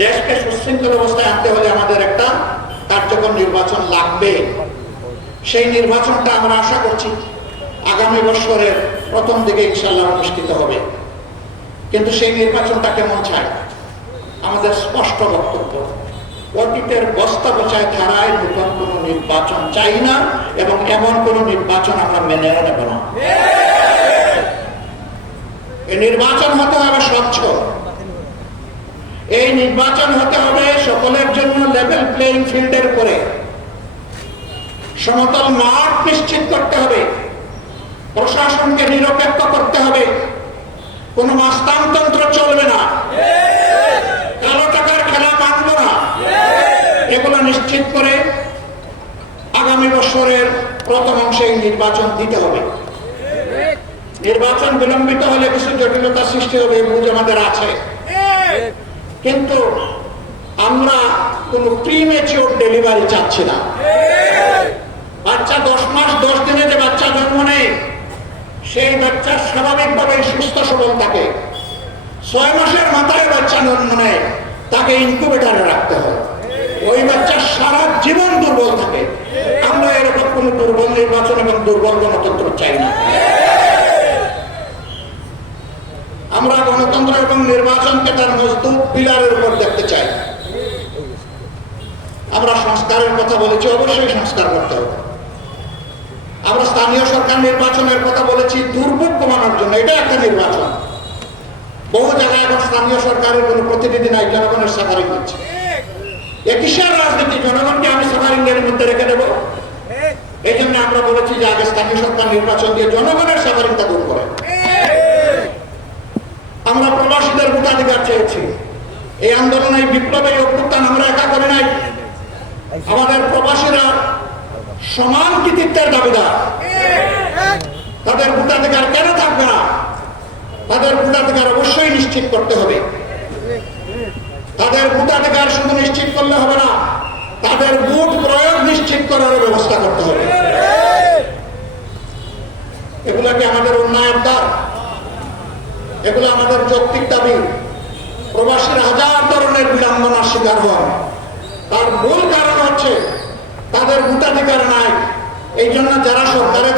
দেশকে সুশৃঙ্খল অবস্থায় আনতে হলে আমাদের একটা কার্যকর নির্বাচন লাগবে। সেই নির্বাচনটা আমরা আশা করছি আগামী বছরের প্রথম দিকে ইনশাল্লাহ অনুষ্ঠিত হবে। কিন্তু সেই নির্বাচনটা কেমন চাই আমাদের স্পষ্ট বক্তব্য, অতীতের বস্তা বোঝায় ধারায় নতুন কোনো নির্বাচন চাই না এবং এমন কোনো নির্বাচন আমরা মেনে নেব না। নির্বাচন হতে হবে এই নির্বাচন হতে হবে সকলের জন্য লেভেল প্লেইং ফিল্ডের উপরে। সমতল মাঠ নিশ্চিত করতে হবে। প্রশাসনকে নিরপেক্ষ করতে হবে। কোন মাস্তানতন্ত্র চলবে না। কালো টাকার খেলা মানব না। এগুলো নিশ্চিত করে আগামী বছরের প্রথম অংশে নির্বাচন দিতে হবে। নির্বাচন বিলম্বিত হলে কিছু জটিলতা সৃষ্টি হবে বুঝ আমাদের আছে। কিন্তু আমরা কোন প্রিমেচিওর ডেলিভারি চাচ্ছি না। বাচ্চা দশ মাস, দশ দিনে যে বাচ্চা জন্ম নেয়, সেই বাচ্চা স্বাভাবিকভাবে সুস্থ সবল থাকে। ছয় মাসের মাথায় বাচ্চা জন্ম নেয়, তাকে ইনকুবেটারে রাখতে হয়। ওই বাচ্চা সারা জীবন দুর্বল থাকে। আমরা এরকম কোন দুর্বল নির্বাচন এবং দুর্বল গণতন্ত্র চাই না। আমরা গণতন্ত্র এবং নির্বাচনকে তার মজবুত পিলারের উপর দেখতে চাই। আমরা সংস্কারের কথা বলেছি, অবশ্যই সংস্কার করতে হবে। আমরা স্থানীয় সরকার নির্বাচনের কথা বলেছি, দুর্ভোগ কমানোর জন্য। এটা একটা নির্বাচন। বহু জায়গায় এখন স্থানীয় সরকারের কোনো প্রতিনিধি নাই, জনগণের সাফারিং হচ্ছে এ কিসের রাজনীতি? জনগণকে আমি সাফারিংয়ের মধ্যে রেখে দেবো। এই জন্য আমরা বলেছি যে আগে স্থানীয় সরকার নির্বাচন দিয়ে জনগণের সাফারিংটা দূর করে আমরা প্রবাসীদের ভোটাধিকার চেয়েছি। এই আন্দোলন এই বিপ্লবের অভ্যুত্থান আমরা একা করে নাই। আমাদের প্রবাসীরা সমান কৃতিত্বের দাবিদার। তাদের ভোটাধিকার কেন থাকবে না? তাদের ভোটাধিকার অবশ্যই নিশ্চিত করতে হবে। তাদের ভোটাধিকার শুধু নিশ্চিত করলে হবে না, তাদের ভোট প্রয়োগ নিশ্চিত করার ব্যবস্থা করতে হবে। এগুলা কি আমাদের উন্নয়ন দ্বার? এগুলো আমাদের যৌক্তিক দাবি? প্রবাসীর হাজার ধরনের বিড়ম্বনার শিকার হন। তার মূল কারণ হচ্ছে তাদের ভোটাধিকার নাই। এই জন্য যারা সরকারে